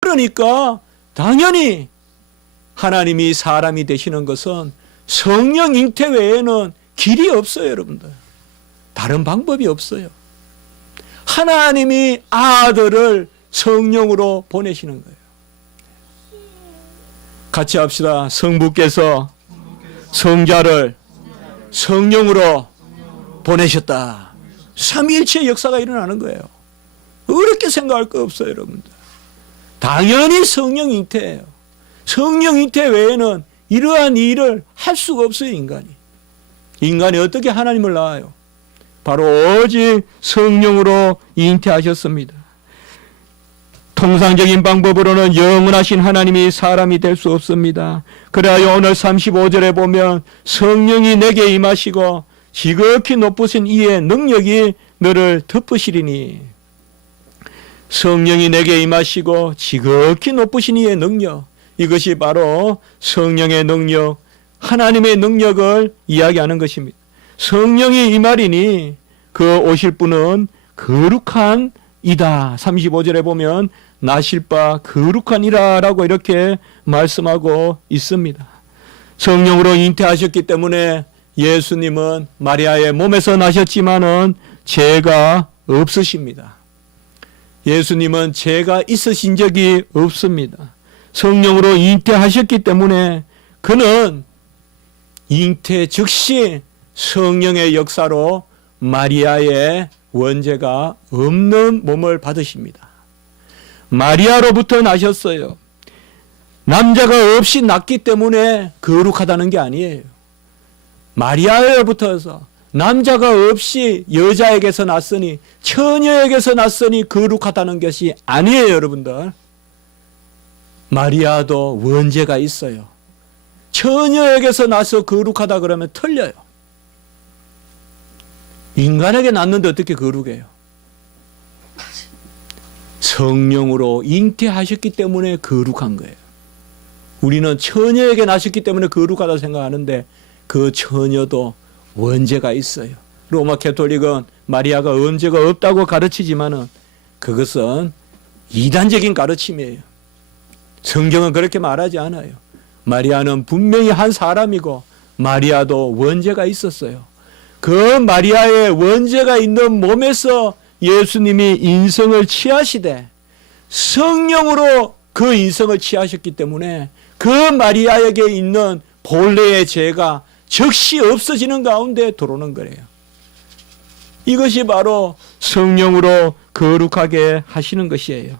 그러니까 당연히 하나님이 사람이 되시는 것은 성령 잉태 외에는 길이 없어요, 여러분들. 다른 방법이 없어요. 하나님이 아들을 성령으로 보내시는 거예요. 같이 합시다. 성부께서 성자를 성령으로 보내셨다. 삼위일체의 역사가 일어나는 거예요. 어렵게 생각할 거 없어요, 여러분들. 당연히 성령 잉태예요. 성령 잉태 외에는 이러한 일을 할 수가 없어요, 인간이. 인간이 어떻게 하나님을 낳아요? 바로 오직 성령으로 잉태하셨습니다. 통상적인 방법으로는 영원하신 하나님이 사람이 될 수 없습니다. 그래야 오늘 35절에 보면 성령이 내게 임하시고 지극히 높으신 이의 능력이 너를 덮으시리니, 성령이 내게 임하시고 지극히 높으신 이의 능력, 이것이 바로 성령의 능력, 하나님의 능력을 이야기하는 것입니다. 성령이 임하리니 그 오실 분은 거룩한 이다. 35절에 보면 나실 바 거룩한 이라라고 이렇게 말씀하고 있습니다. 성령으로 잉태하셨기 때문에 예수님은 마리아의 몸에서 나셨지만은 죄가 없으십니다. 예수님은 죄가 있으신 적이 없습니다. 성령으로 잉태하셨기 때문에 그는 잉태 즉시 성령의 역사로 마리아의 원죄가 없는 몸을 받으십니다. 마리아로부터 나셨어요. 남자가 없이 낳기 때문에 거룩하다는 게 아니에요. 마리아로부터서 남자가 없이 여자에게서 났으니, 처녀에게서 났으니 거룩하다는 것이 아니에요, 여러분들. 마리아도 원죄가 있어요. 처녀에게서 나서 거룩하다 그러면 틀려요. 인간에게 났는데 어떻게 거룩해요? 성령으로 잉태하셨기 때문에 거룩한 거예요. 우리는 처녀에게 나셨기 때문에 거룩하다 생각하는데 그 처녀도 원죄가 있어요. 로마 가톨릭은 마리아가 원죄가 없다고 가르치지만은 그것은 이단적인 가르침이에요. 성경은 그렇게 말하지 않아요. 마리아는 분명히 한 사람이고 마리아도 원죄가 있었어요. 그 마리아의 원죄가 있는 몸에서 예수님이 인성을 취하시되 성령으로 그 인성을 취하셨기 때문에 그 마리아에게 있는 본래의 죄가 즉시 없어지는 가운데 들어오는 거예요. 이것이 바로 성령으로 거룩하게 하시는 것이에요.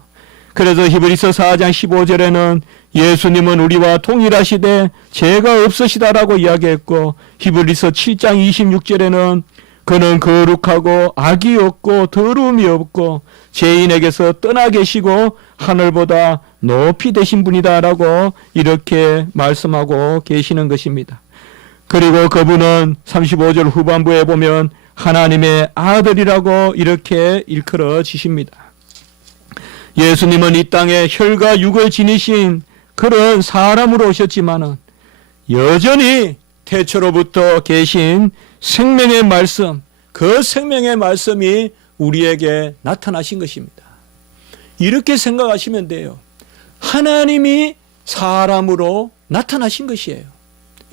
그래서 히브리서 4장 15절에는 예수님은 우리와 동일하시되 죄가 없으시다라고 이야기했고, 히브리서 7장 26절에는 그는 거룩하고 악이 없고 더러움이 없고 죄인에게서 떠나 계시고 하늘보다 높이 되신 분이다라고 이렇게 말씀하고 계시는 것입니다. 그리고 그분은 35절 후반부에 보면 하나님의 아들이라고 이렇게 일컬어지십니다. 예수님은 이 땅에 혈과 육을 지니신 그런 사람으로 오셨지만은 여전히 태초로부터 계신 생명의 말씀, 그 생명의 말씀이 우리에게 나타나신 것입니다. 이렇게 생각하시면 돼요. 하나님이 사람으로 나타나신 것이에요.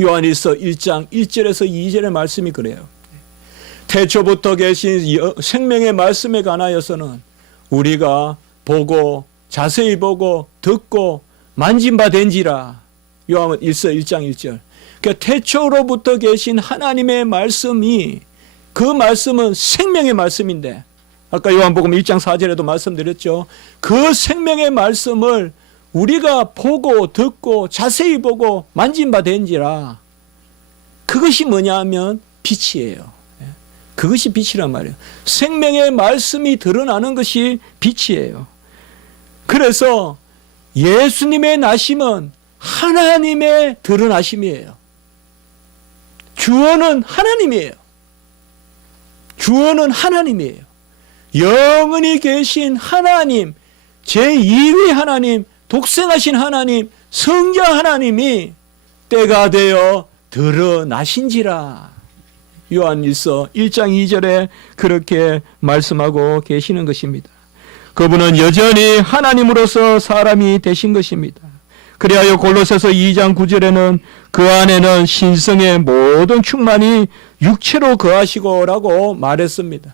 요한일서 1장 1절에서 2절의 말씀이 그래요. 태초부터 계신 생명의 말씀에 관하여서는 우리가 보고 자세히 보고 듣고 만진 바 된지라. 요한일서 1장 1절. 그러니까 태초로부터 계신 하나님의 말씀이, 그 말씀은 생명의 말씀인데, 아까 요한복음 1장 4절에도 말씀드렸죠. 그 생명의 말씀을 우리가 보고 듣고 자세히 보고 만진 바 된지라. 그것이 뭐냐 하면 빛이에요. 그것이 빛이란 말이에요. 생명의 말씀이 드러나는 것이 빛이에요. 그래서 예수님의 나심은 하나님의 드러나심이에요. 주어는 하나님이에요. 주어는 하나님이에요. 영원히 계신 하나님, 제2위 하나님, 독생하신 하나님, 성자 하나님이 때가 되어 드러나신지라. 요한일서 1장 2절에 그렇게 말씀하고 계시는 것입니다. 그분은 여전히 하나님으로서 사람이 되신 것입니다. 그리하여 골로새서 2장 9절에는 그 안에는 신성의 모든 충만이 육체로 거하시고 라고 말했습니다.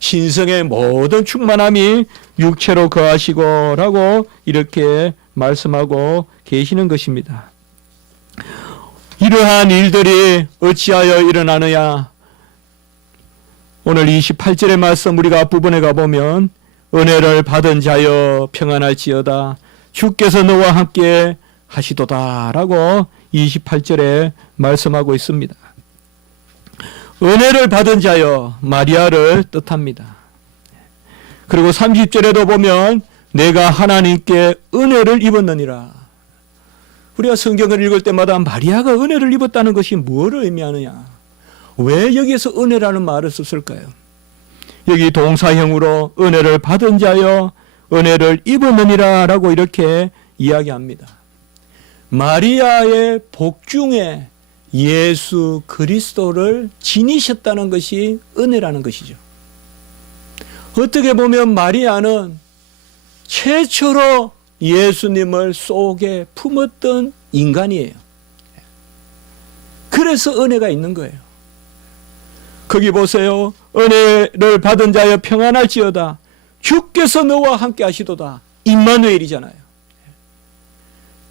신성의 모든 충만함이 육체로 거하시고 라고 이렇게 말씀하고 계시는 것입니다. 이러한 일들이 어찌하여 일어나느냐? 오늘 28절의 말씀 우리가 앞부분에 가보면 은혜를 받은 자여 평안할지어다 주께서 너와 함께 하시도다 라고 28절에 말씀하고 있습니다. 은혜를 받은 자여 마리아를 뜻합니다. 그리고 30절에도 보면 내가 하나님께 은혜를 입었느니라. 우리가 성경을 읽을 때마다 마리아가 은혜를 입었다는 것이 무엇을 의미하느냐? 왜 여기에서 은혜라는 말을 썼을까요? 여기 동사형으로 은혜를 받은 자여 은혜를 입었느니라 라고 이렇게 이야기합니다. 마리아의 복 중에 예수 그리스도를 지니셨다는 것이 은혜라는 것이죠. 어떻게 보면 마리아는 최초로 예수님을 속에 품었던 인간이에요. 그래서 은혜가 있는 거예요. 거기 보세요. 은혜를 받은 자여 평안할지어다 주께서 너와 함께 하시도다. 임마누엘이잖아요.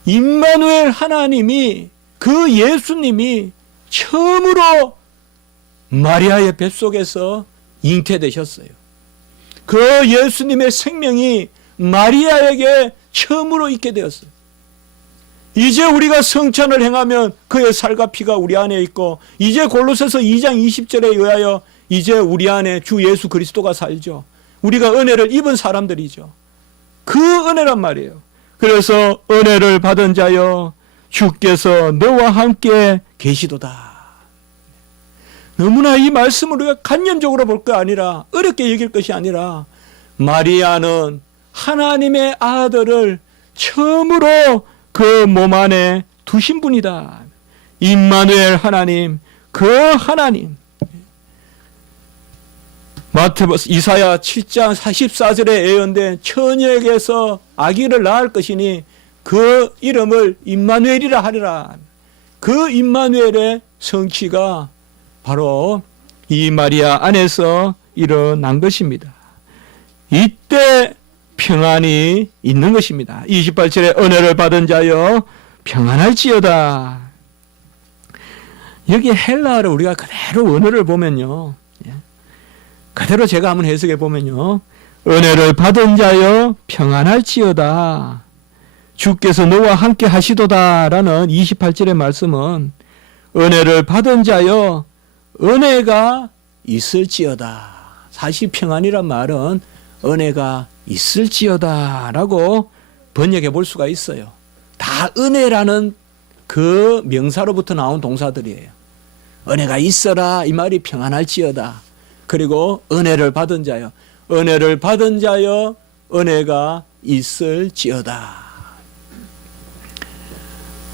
임마누엘 하나님이 그 예수님이 처음으로 마리아의 뱃속에서 잉태되셨어요. 그 예수님의 생명이 마리아에게 처음으로 있게 되었어요. 이제 우리가 성찬을 행하면 그의 살과 피가 우리 안에 있고 이제 골로새서 2장 20절에 의하여 이제 우리 안에 주 예수 그리스도가 살죠. 우리가 은혜를 입은 사람들이죠. 그 은혜란 말이에요. 그래서 은혜를 받은 자여 주께서 너와 함께 계시도다. 너무나 이 말씀을 우리가 간념적으로 볼 거 아니라 어렵게 여길 것이 아니라 마리아는 하나님의 아들을 처음으로 그 몸 안에 두신 분이다. 임마누엘 하나님, 그 하나님. 이사야 7장 44절에 예언된 처녀에게서 아기를 낳을 것이니 그 이름을 임마누엘이라 하리라. 그 임마누엘의 성취가 바로 이 마리아 안에서 일어난 것입니다. 이때 평안이 있는 것입니다. 28절에 은혜를 받은 자여 평안할지어다. 여기 헬라어를 우리가 그대로 원어를 보면요. 그대로 제가 한번 해석해 보면요. 은혜를 받은 자여 평안할지어다. 주께서 너와 함께 하시도다라는 28절의 말씀은 은혜를 받은 자여 은혜가 있을지어다. 사실 평안이란 말은 은혜가 있을지어다라고 번역해 볼 수가 있어요. 다 은혜라는 그 명사로부터 나온 동사들이에요. 은혜가 있어라 이 말이 평안할지어다. 그리고 은혜를 받은 자여, 은혜를 받은 자여 은혜가 있을지어다.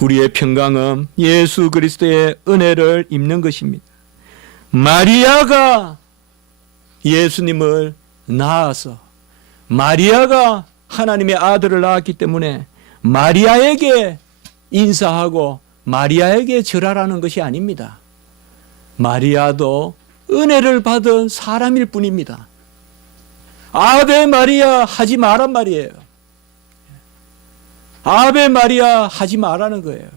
우리의 평강은 예수 그리스도의 은혜를 입는 것입니다. 마리아가 예수님을 낳아서 마리아가 하나님의 아들을 낳았기 때문에 마리아에게 인사하고 마리아에게 절하라는 것이 아닙니다. 마리아도 은혜를 받은 사람일 뿐입니다. 아베 마리아 하지 마란 말이에요. 아베 마리아 하지 마라는 거예요.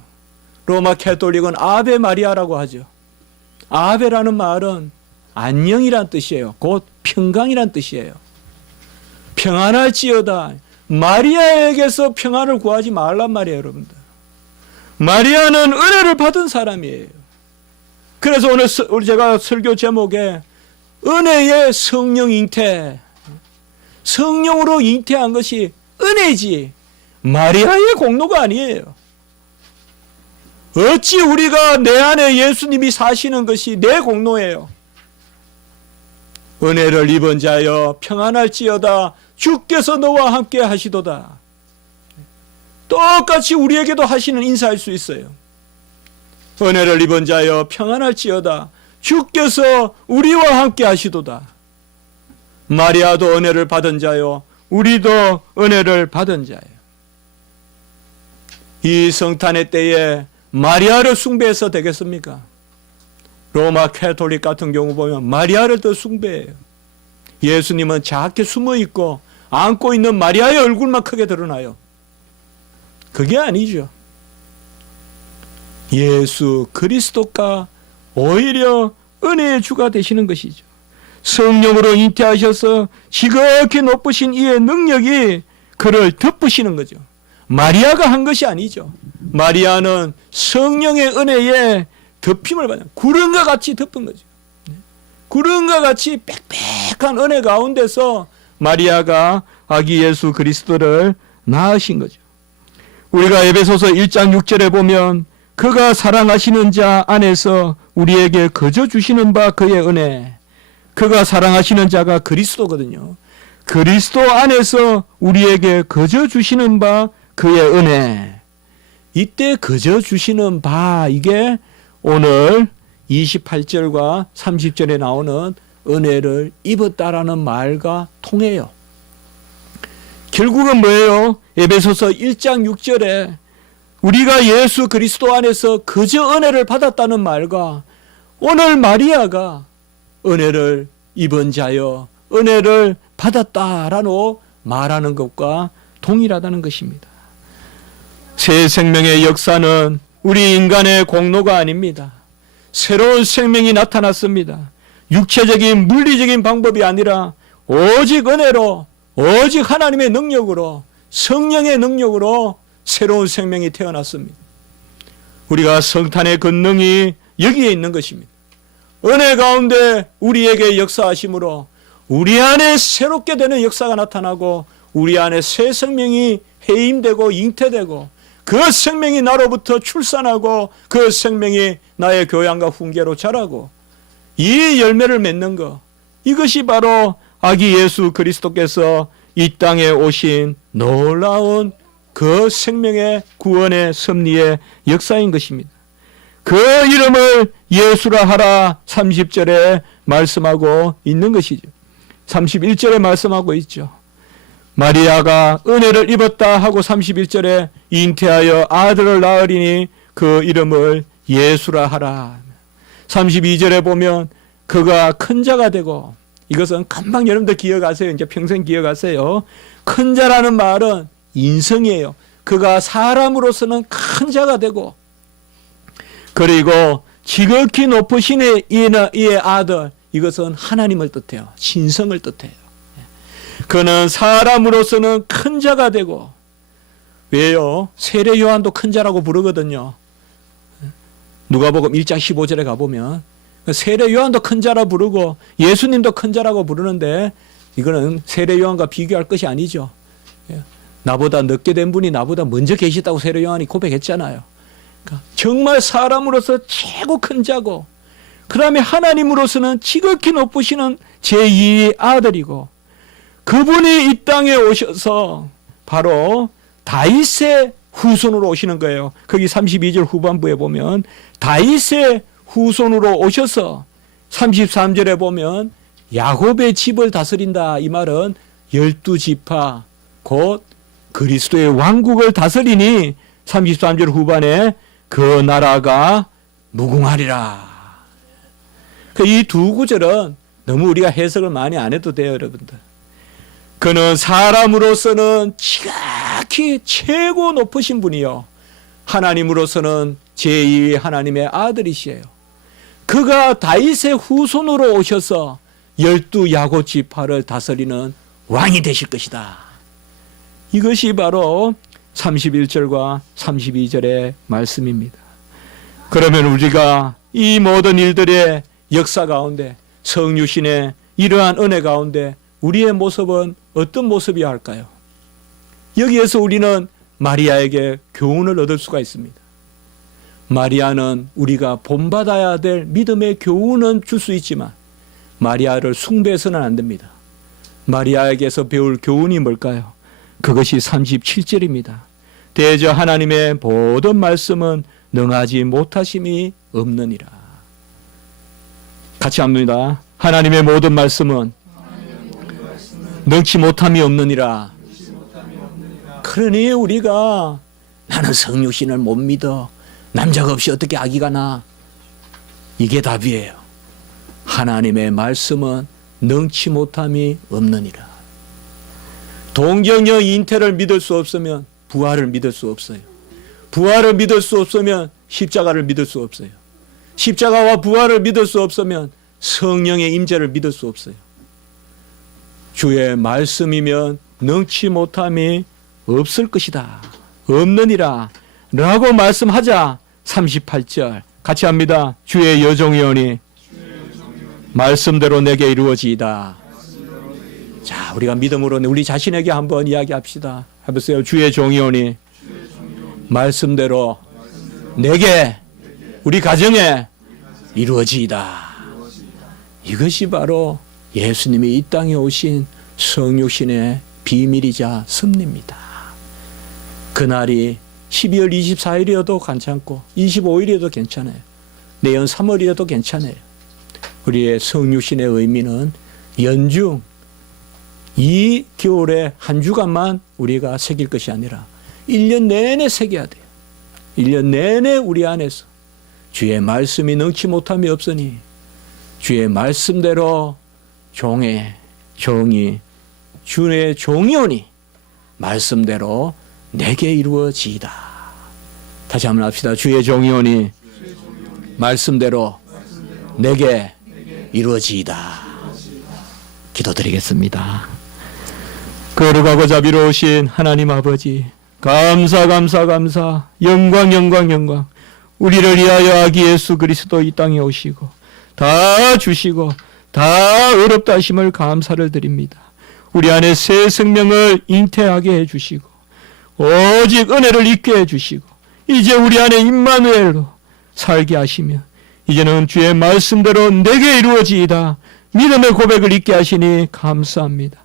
로마 캐톨릭은 아베 마리아라고 하죠. 아베라는 말은 안녕이란 뜻이에요. 곧 평강이란 뜻이에요. 평안할지어다. 마리아에게서 평안을 구하지 말란 말이에요, 여러분들. 마리아는 은혜를 받은 사람이에요. 그래서 오늘 제가 설교 제목에 은혜의 성령 잉태, 성령으로 잉태한 것이 은혜지 마리아의 공로가 아니에요. 어찌 우리가 내 안에 예수님이 사시는 것이 내 공로예요. 은혜를 입은 자여 평안할지어다 주께서 너와 함께 하시도다. 똑같이 우리에게도 하시는 인사일 수 있어요. 은혜를 입은 자여 평안할지어다 주께서 우리와 함께 하시도다. 마리아도 은혜를 받은 자여 우리도 은혜를 받은 자예요. 이 성탄의 때에 마리아를 숭배해서 되겠습니까? 로마 캐톨릭 같은 경우 보면 마리아를 더 숭배해요. 예수님은 작게 숨어 있고 안고 있는 마리아의 얼굴만 크게 드러나요. 그게 아니죠. 예수 그리스도가 오히려 은혜의 주가 되시는 것이죠. 성령으로 잉태하셔서 지극히 높으신 이의 능력이 그를 덮으시는 거죠. 마리아가 한 것이 아니죠. 마리아는 성령의 은혜에 덮임을 받는, 구름과 같이 덮은 거죠. 구름과 같이 빽빽한 은혜 가운데서 마리아가 아기 예수 그리스도를 낳으신 거죠. 우리가 에베소서 1장 6절에 보면 그가 사랑하시는 자 안에서 우리에게 거저 주시는 바 그의 은혜. 그가 사랑하시는 자가 그리스도거든요. 그리스도 안에서 우리에게 거저 주시는 바 그의 은혜. 이때 거저 주시는 바, 이게 오늘 28절과 30절에 나오는 은혜를 입었다라는 말과 통해요. 결국은 뭐예요? 에베소서 1장 6절에 우리가 예수 그리스도 안에서 그저 은혜를 받았다는 말과 오늘 마리아가 은혜를 입은 자여 은혜를 받았다라고 말하는 것과 동일하다는 것입니다. 새 생명의 역사는 우리 인간의 공로가 아닙니다. 새로운 생명이 나타났습니다. 육체적인 물리적인 방법이 아니라 오직 은혜로, 오직 하나님의 능력으로, 성령의 능력으로 새로운 생명이 태어났습니다. 우리가 성탄의 권능이 여기에 있는 것입니다. 은혜 가운데 우리에게 역사하심으로 우리 안에 새롭게 되는 역사가 나타나고 우리 안에 새 생명이 해임되고 잉태되고 그 생명이 나로부터 출산하고 그 생명이 나의 교양과 훈계로 자라고 이 열매를 맺는 것, 이것이 바로 아기 예수 그리스도께서 이 땅에 오신 놀라운 그 생명의 구원의 섭리의 역사인 것입니다. 그 이름을 예수라 하라 30절에 말씀하고 있는 것이죠. 31절에 말씀하고 있죠. 마리아가 은혜를 입었다 하고 31절에 잉태하여 아들을 낳으리니 그 이름을 예수라 하라. 32절에 보면 그가 큰 자가 되고, 이것은 금방 여러분들 기억하세요. 이제 평생 기억하세요. 큰 자라는 말은 인성이에요. 그가 사람으로서는 큰 자가 되고, 그리고 지극히 높으신 이의 아들, 이것은 하나님을 뜻해요. 신성을 뜻해요. 그는 사람으로서는 큰 자가 되고, 왜요? 세례 요한도 큰 자라고 부르거든요. 누가복음 1장 15절에 가보면 세례 요한도 큰 자라 부르고 예수님도 큰 자라고 부르는데, 이거는 세례 요한과 비교할 것이 아니죠. 나보다 늦게 된 분이 나보다 먼저 계시다고 세례 요한이 고백했잖아요. 그러니까 정말 사람으로서 최고 큰 자고, 그 다음에 하나님으로서는 지극히 높으시는 제2의 아들이고, 그분이 이 땅에 오셔서 바로 다윗의 후손으로 오시는 거예요. 거기 32절 후반부에 보면 다윗의 후손으로 오셔서 33절에 보면 야곱의 집을 다스린다. 이 말은 12지파 곧 그리스도의 왕국을 다스리니 33절 후반에 그 나라가 무궁하리라. 이 두 구절은 너무 우리가 해석을 많이 안 해도 돼요, 여러분들. 그는 사람으로서는 지극히 최고 높으신 분이요, 하나님으로서는 제2의 하나님의 아들이시에요. 그가 다윗의 후손으로 오셔서 12야곱 지파를 다스리는 왕이 되실 것이다. 이것이 바로 31절과 32절의 말씀입니다. 그러면 우리가 이 모든 일들의 역사 가운데, 성유신의 이러한 은혜 가운데 우리의 모습은 어떤 모습이어야 할까요? 여기에서 우리는 마리아에게 교훈을 얻을 수가 있습니다. 마리아는 우리가 본받아야 될 믿음의 교훈은 줄 수 있지만 마리아를 숭배해서는 안 됩니다. 마리아에게서 배울 교훈이 뭘까요? 그것이 37절입니다. 대저 하나님의 모든 말씀은 능하지 못하심이 없느니라. 같이 합니다. 하나님의 모든 말씀은 능치 못함이 없느니라. 그러니 우리가 나는 성육신을 못 믿어. 남자가 없이 어떻게 아기가 나? 이게 답이에요. 하나님의 말씀은 능치 못함이 없느니라. 동정녀 잉태를 믿을 수 없으면 부활을 믿을 수 없어요. 부활을 믿을 수 없으면 십자가를 믿을 수 없어요. 십자가와 부활을 믿을 수 없으면 성령의 임재를 믿을 수 없어요. 주의 말씀이면 능치 못함이 없을 것이다. 없느니라 라고 말씀하자 38절 같이 합니다. 주의 여종이오니 말씀대로 내게 이루어지이다. 자, 우리가 믿음으로 우리 자신에게 한번 이야기합시다. 해보세요. 주의 종이오니 말씀대로 내게 우리 가정에 이루어지이다. 이것이 바로 예수님이 이 땅에 오신 성육신의 비밀이자 섭리입니다. 그날이 12월 24일이어도 괜찮고 25일이어도 괜찮아요. 내년 3월이어도 괜찮아요. 우리의 성육신의 의미는 연중 이 겨울에 한 주간만 우리가 새길 것이 아니라 1년 내내 새겨야 돼요. 1년 내내 우리 안에서 주의 말씀이 능치 못함이 없으니 주의 말씀대로 종의 종이 주의 종이오니 말씀대로 내게 이루어지이다. 다시 한번 합시다. 주의 종이오니 말씀대로 내게 이루어지이다. 기도드리겠습니다. 거룩하고 자비로우신 하나님 아버지, 감사 영광 우리를 위하여 아기 예수 그리스도 이 땅에 오시고 다 주시고 다 어렵다 하심을 감사를 드립니다. 우리 안에 새 생명을 잉태하게 해주시고 오직 은혜를 잊게 해주시고 이제 우리 안에 임마누엘로 살게 하시며 이제는 주의 말씀대로 내게 이루어지이다 믿음의 고백을 잊게 하시니 감사합니다.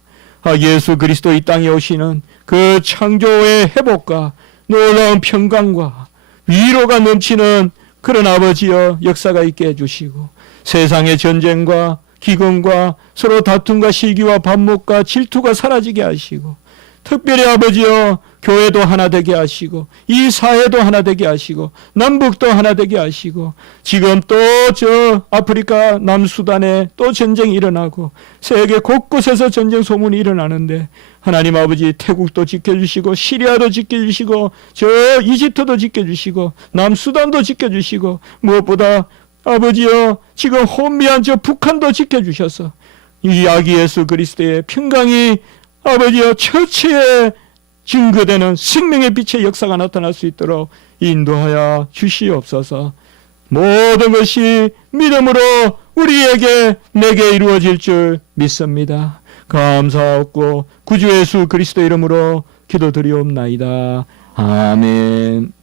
예수 그리스도 이 땅에 오시는 그 창조의 회복과 놀라운 평강과 위로가 넘치는 그런 아버지여 역사가 있게 해주시고 세상의 전쟁과 기근과 서로 다툼과 시기와 반목과 질투가 사라지게 하시고 특별히 아버지여 교회도 하나 되게 하시고 이 사회도 하나 되게 하시고 남북도 하나 되게 하시고 지금 또 저 아프리카 남수단에 또 전쟁이 일어나고 세계 곳곳에서 전쟁 소문이 일어나는데 하나님 아버지 태국도 지켜주시고 시리아도 지켜주시고 저 이집트도 지켜주시고 남수단도 지켜주시고 무엇보다 아버지여 지금 혼미한 저 북한도 지켜주셔서 이 아기 예수 그리스도의 평강이 아버지여 처치에 증거되는 생명의 빛의 역사가 나타날 수 있도록 인도하여 주시옵소서. 모든 것이 믿음으로 우리에게 내게 이루어질 줄 믿습니다. 감사하고 구주 예수 그리스도 이름으로 기도드리옵나이다. 아멘.